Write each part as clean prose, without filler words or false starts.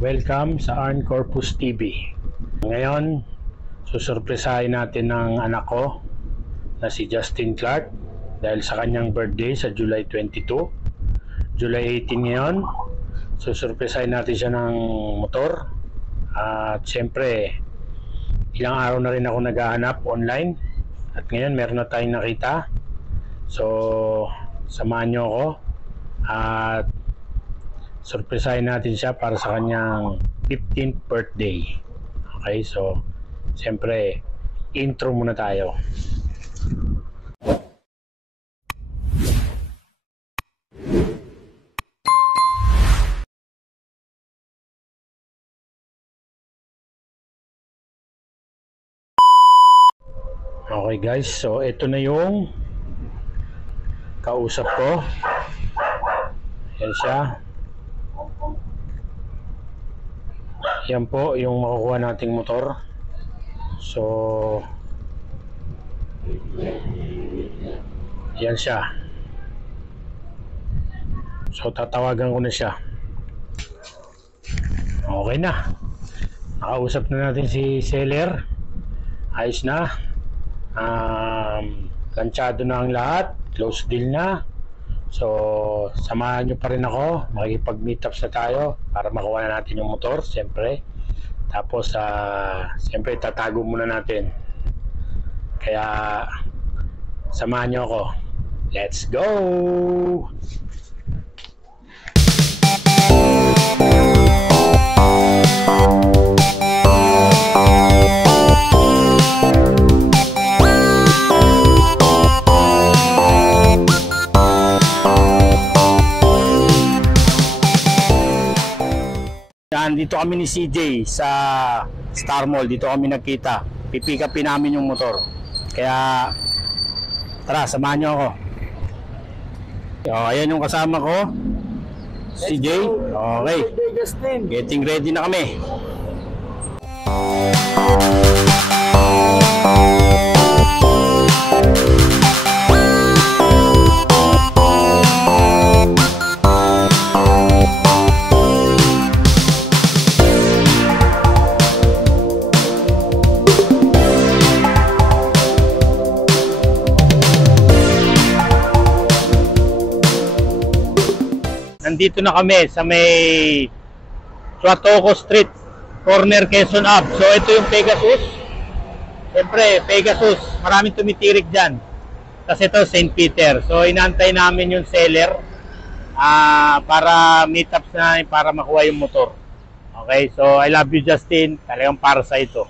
Welcome sa Arn Corpus TV. Ngayon, susurpresahin natin ng anak ko na si Justin Clark dahil sa kanyang birthday sa July 22. July 18 ngayon, susurpresahin natin siya ng motor. At syempre, ilang araw na rin ako naghahanap online at ngayon meron na tayong nakita. So, samahan nyo ako at surpresahin natin siya para sa kanyang 15th birthday. Okay, so siyempre intro muna tayo. Okay guys, so ito na yung kausap ko. Yan siya. Yan po yung makukuha nating motor. So yan siya. So tatawagan ko na siya. Okay na. Nakausap na natin si seller. Ayos na. Planchado na ang lahat. Close deal na. So, samahan nyo pa rin ako. Makikipag-meet up na tayo para makuha na natin yung motor, siyempre. Tapos, siyempre, tatago muna natin. Kaya, samahan nyo ako. Let's go! Dito kami ni CJ sa Star Mall. Dito kami nagkita. Pipick upin namin yung motor. Kaya tara, samahan nyo ako. Ayan yung kasama ko, CJ. Okay, getting ready na kami. Nandito na kami sa may Suatoco Street, corner Quezon Ave. So ito yung Pegasus. Siyempre, Pegasus, maraming tumitirik dyan. Kasi ito, St. Peter. So inaantay namin yung seller para meet up na para makuha yung motor. Okay, so I love you Justin. Talagang para sa ito.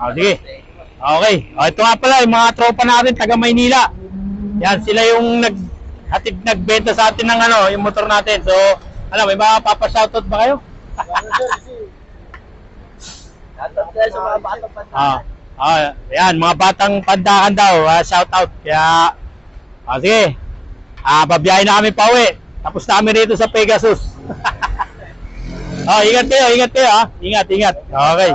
Sige. Okay. Ito nga pala, yung mga tropa natin, taga Maynila. Yan, sila yung nagbenta sa atin ng yung motor natin. So, may mga papashoutout ba kayo? Shoutout kayo sa mga batang pandakan. Yan, mga batang pandakan daw. Shoutout. Kaya, sige. Babiyahin na kami pa uwi. Tapos na kami rito sa Pegasus. Ingat kayo. Ingat. Okay.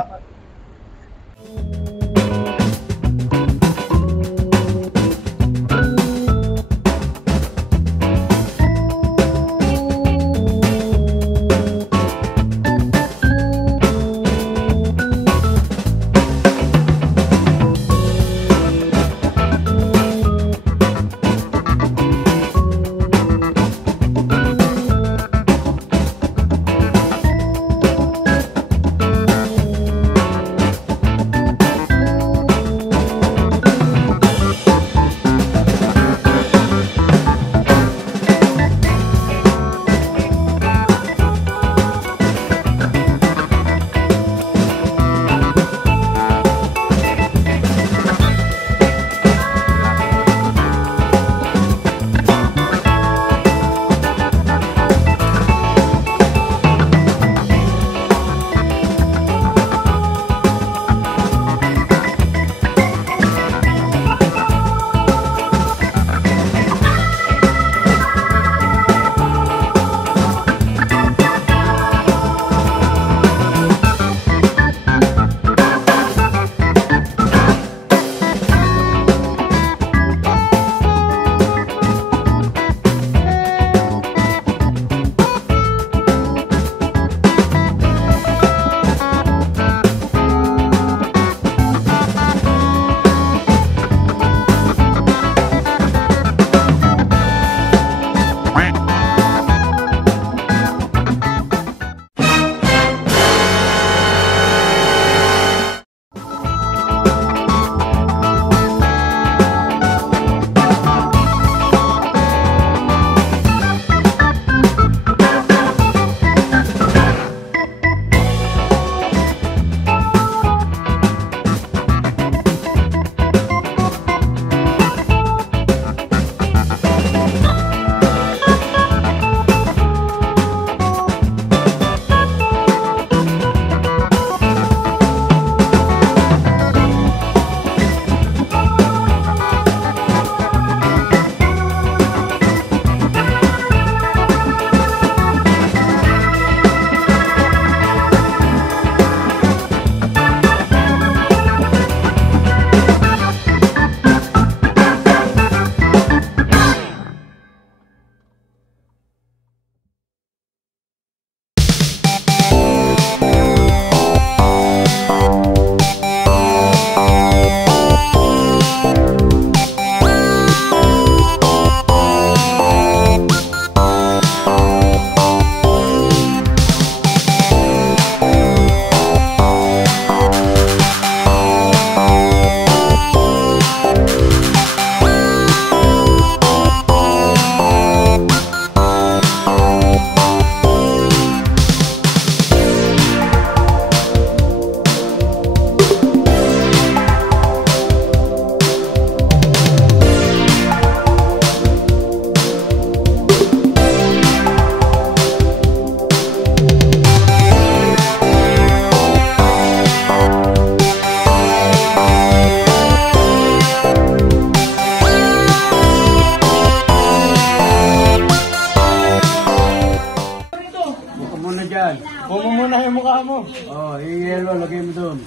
Kumo muna yung mukha mo. Oh, yung yellow, lagay mo doon.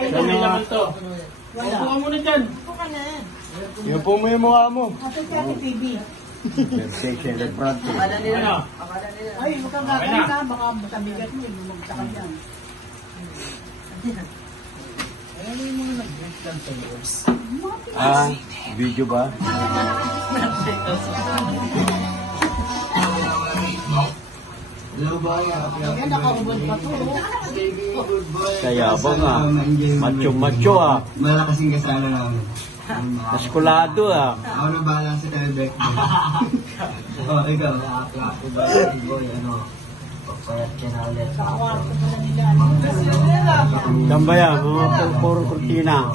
Hindi naman to. Upo ka muna dyan. Upo mo yung mukha mo. Ate si Ate Baby. Station at front. Ay, huwag kang gagawin ka. Baka matabigat mo. Magtaka dyan. Video ba? Yan, nakahubad pa to. Kaya ba nga? Macho-macho ah. Malakasing kasala namin. Maskulado ah. Ako na bahala sa Telebek. Ikaw. Ako ba? Boy, ano? Papayat ka na ulit. Kakwarto pala nila. Tambaya, mga puro kurtina.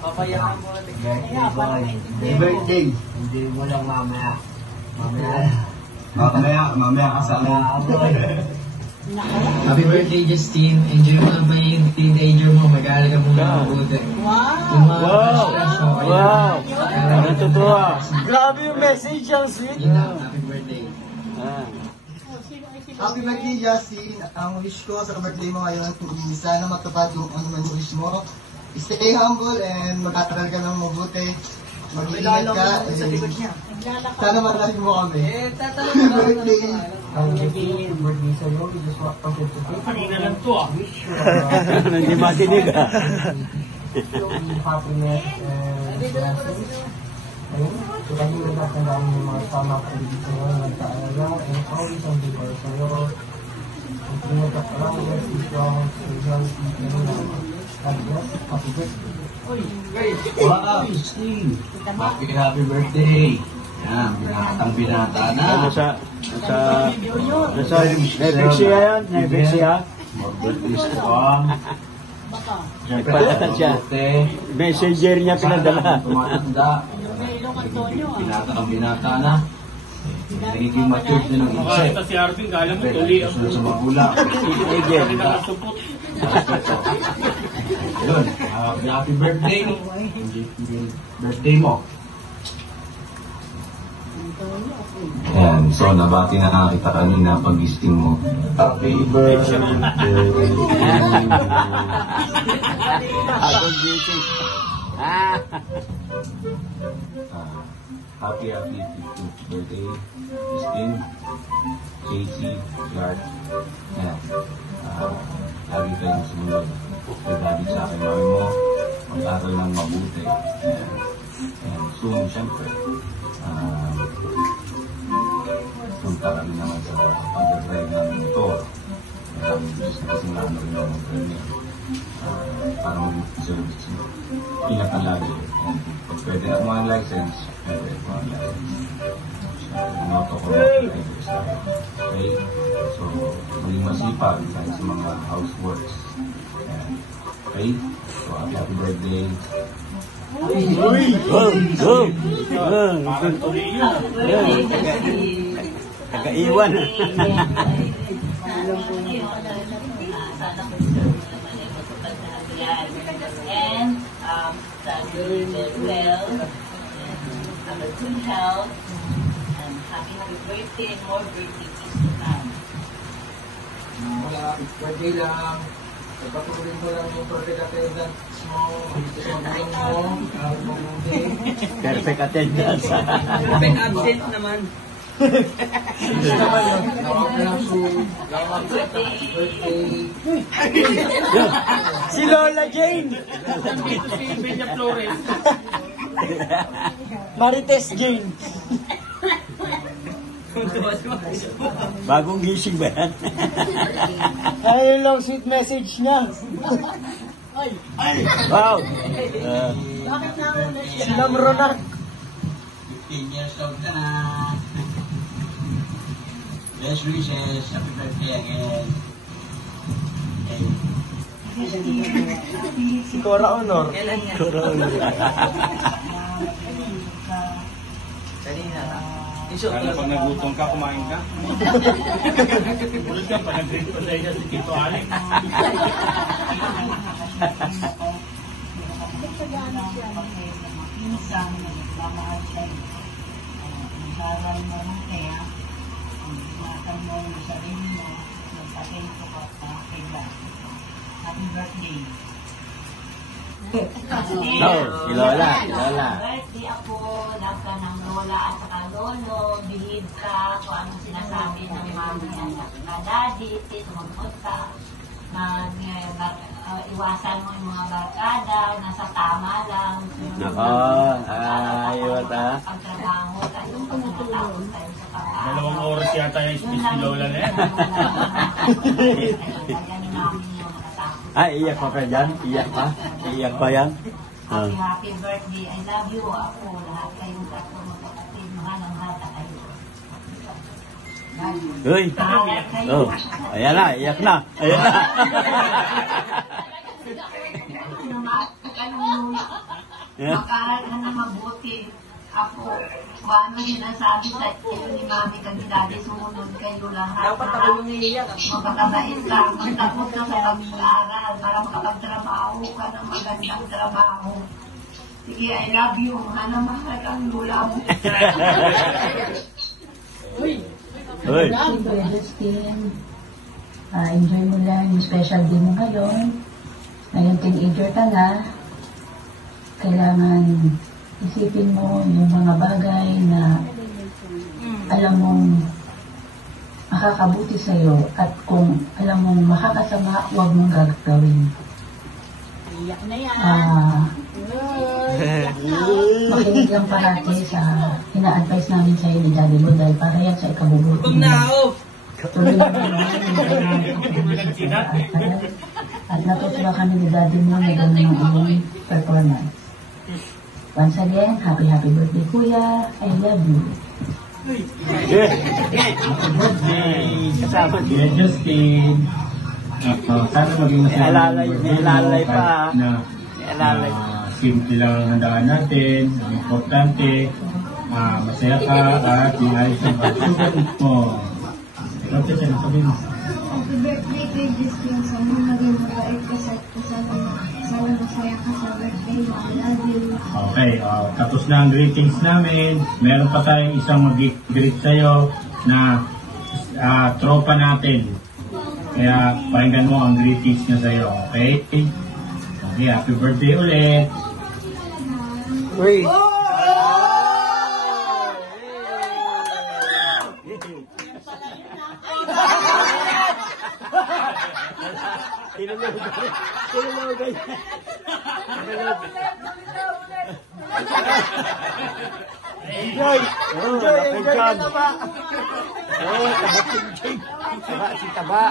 Papayakan mo natin. Kaya, parang Birthday. Hindi mo lang mamaya. Mamaya kasama. Happy birthday, Justin. Enjoy mo na ba yung teenager mo? Mag-aaral ka muna ng mabuti. Wow! Natutuwa. Grabe yung message yung sweet. Happy birthday. Happy birthday, Justin. Ang wish ko sa birthday mo ngayon, sana matupad yung ano man yung wish mo. Stay humble and mag-aaral ka ng mabuti. Mag-iingat ka. Sana marating mo kami. Happy birthday. Birthday sa iyo. We just want to Kanina lang to ah. wish you Hindi makinig happiness and blessings. Ayun, lagi mo tatandaan yung mga tama ka dito sa mga nagkaaral and always on the course. So, ingat ka lang, be strong, stay healthy, and God bless. Happy birthday. Wow, Justin. Happy birthday. Yan, binatang binata na. Nasa Nevexia yan? Nevexia? More birthdays to come. Nagpadala siya. Messenger niya pinadala. Tumatanda. Binatang binata na. Nagiging matured na ng isip. Ito si Arvin, galang mo, tuli ang Susunod sa magulang. Teenager. nakasupot. Yun, happy birthday. Birthday mo. Ayan, so nabati na kita kanina pag-gisting mo. Happy birthday. Agong gising. Happy 50th birthday, Justin, JC, Clark. Ayan, lagi kayong sumunod. Daddy sa akin, mami mo, mag-aral ng mabuti. Ayan, soon, syempre, punta kami naman sa pag-drive ng motor. Maraming Diyos na kasing lalo rin ang mag-drive para mag-service mo. Ingat ka lagi. And pag pwede na mga license, pwede mga license. Noto ko mag-drivers. Okay? So, maging masipag kahit sa mga houseworks. Ayan. Okay? So, happy birthday. Kagaiwan. And that you live well and have a good health and happy birthday and more birthdays to come. Happy birthday lang. Pagpatuloy mo lang yung perfect attendance mo. Dito sa magulang mo. Aral mo mabuti. Perfect attendance. Perfect absent naman. Gusto naman yun. Lawak na lang soon. Lawak na birthday. Si Lola Jane. Si Benya Flores. Marites Jane. Bagong gising ba yan? Ayun lang sweet message niya. Wow! Sinam Ronak. 15 years old ka na. Best wishes. Happy birthday again. Si Cora Honor. Kala pag nagutom ka, kumain ka. Ulit ka, pag nag-drink pa sa inyo si Tito Alex. Happy birthday. No, si Lola. Birthday ako, love ka ng lola at saka lolo, bihid ka, kung ano sinasabi ng mami na daddy, sumunod ka, iwasan mo yung mga barkada, nasa tama lang. Nako, ayot ha. Pagtrabaho tayo, pag natapos tayo sa pag-aaral. 2 oras yata yung speech ni Lola na yan. Ganyan namin yung natapos. Ay, iyak pa ka dyan? Iyak pa? Iyak pa yan? Happy birthday. I love you. Ako, lahat kayong tatlo magkakapatid. Mahal ang bata kayo. Uy! Oh, ayan na, iyak na. Ayan na. Mag-aral ka na mabuti. Ako, kung ano sinasabi sa iyo ni Mami Kagilali, sumunod kayo lahat. Dapat ako yung iiyak. Magpakabait ka, magtapos ka sa pag-aaral para makapagtrabaho ka ng magandang trabaho. Sige, I love you. Hana mahal ang lula mo. Uy! Kuya Justin, enjoy mo lang yung special day mo ngayon. Ngayon teenager ka na. Kailangan isipin mo yung mga bagay na alam mong makakabuti sa'yo at kung alam mong makakasama, huwag mong gagawin. Iyak na yan. Makinig lang parati sa ina-advise namin sa'yo ni Daddy mo dahil para yan sa ikabubuti mo. Tuloy na at natutuwa kami ni Daddy mo na gano'n ang iyong performance. Once again, happy birthday, Kuya. I love you. Kasama Kuya Justin. Sana maging masaya. Alalay pa. Na Alalay. simple lang ang handaan natin. Ang importante, masaya ka at iayos ang pagsusunod mo. Ikaw siya sabihin mo. Happy birthday kay Justin. Sana maging mabait ka sa sana masaya ka sa birthday mo. I love you. Okay, tapos na ang greetings namin. Meron pa tayong isang mag-greet sa'yo na tropa natin. Kaya pakinggan mo ang greetings niya sa'yo, okay? Okay, happy birthday ulit. Uy! Tinulogay. Enjoy! Enjoy! Taba! Taba si Taba si Taba.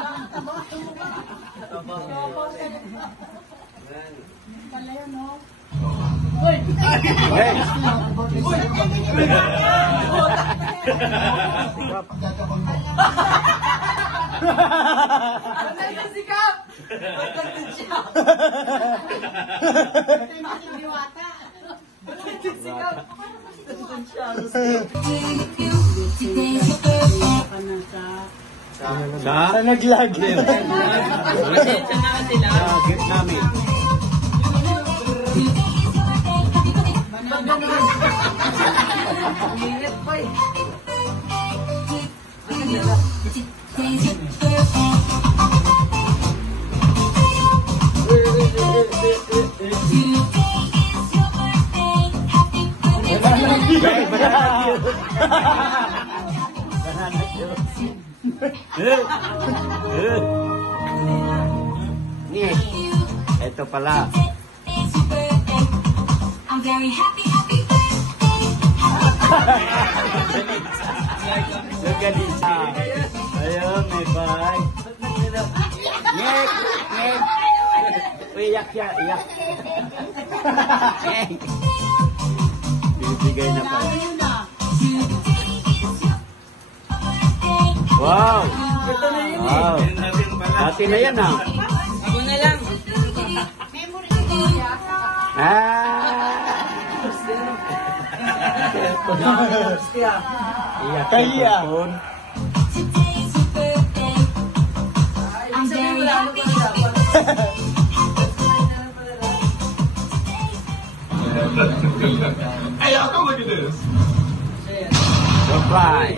Sa naglag. Sa gift namin. Ito pala. I'm very happy Look at this. Ayun, may bag. Ngek! Ngek! Uy, iyak siya, iyak. Ngek! Bibigay na pala. Wow! Wow! Dati na yan ah. Ako na lang. Iyak kaya. I'm very happy. Hey, y'all, come look at this. Bye-bye.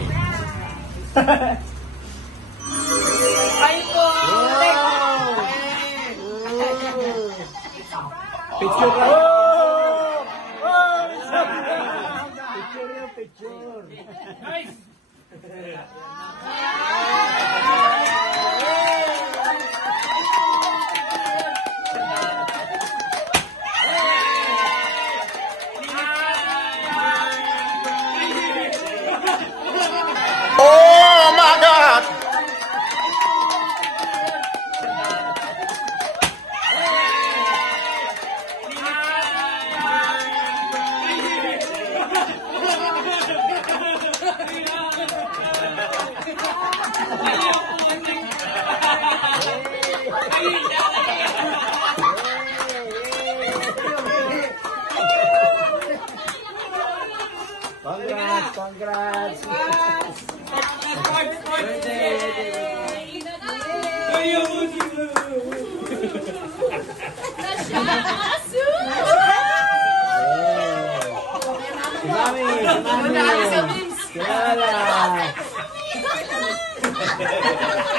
Picture ka. Picture yung picture. Nice! Oh my God!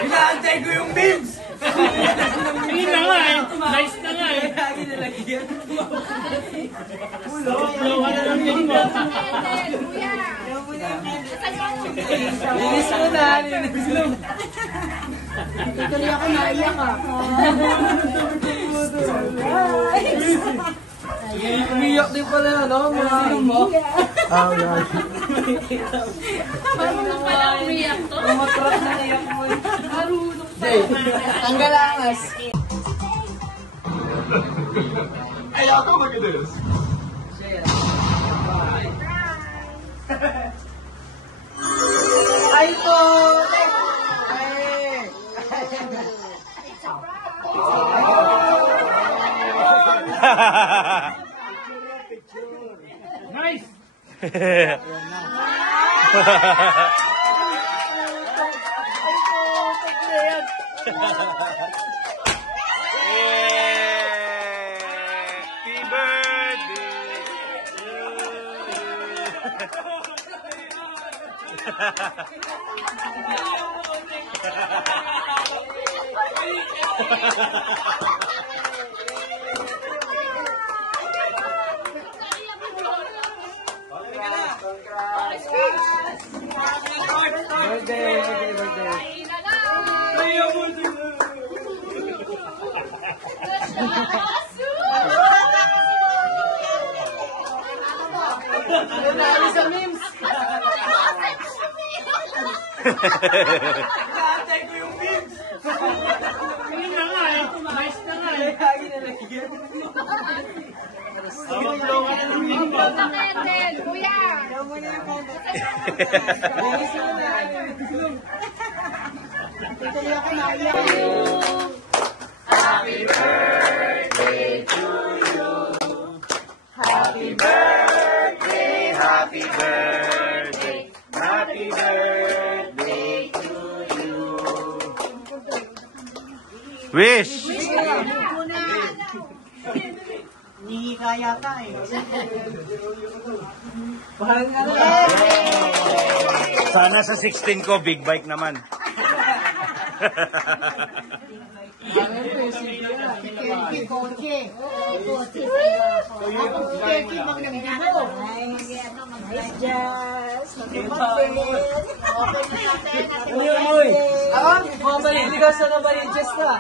Inaantay ko yung memes! Hindi na nga eh. Nice na nga eh. Lagi na lagyan. Flow ka na lang din mo. Linis mo na, linis mo. Tuloy ako naiyak ah. Umiyak din pala, ano? Mga mo. Marunong pala umiyak to. Matrap na iyak mo. Marunong Jay, tanggalangas. Hey, y'all, come look at this. Ay po! Nice! Happy Sa memes. Inaantay ko yung memes. Hindi na nga eh. Nice na nga eh. Lagi na lagyan. Flow ka na lang din mo. Kuya! Linis mo na. Tuloy ako naiyak. Happy birthday to you. Happy birthday, happy birthday, happy birthday to you. Wish! Hindi kaya ka eh. Parang ano. Sana sa 16 ko, big bike naman. Kiki, kotse. Kotse. Ako si Kiki, magnanggino. Nice jazz. Magkapatid. Okay, Ano yun, boy? Ako, mabaliligas na nabaligas ka.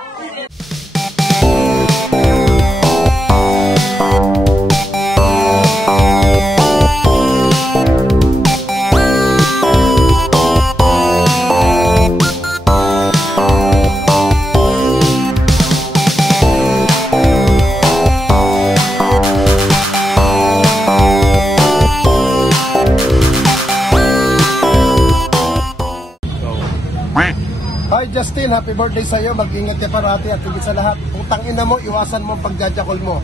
Hi Justin, happy birthday sa'yo. Mag-ingat ka parati at higit sa lahat, utang ina mo, iwasan mo ang pagjajakol mo.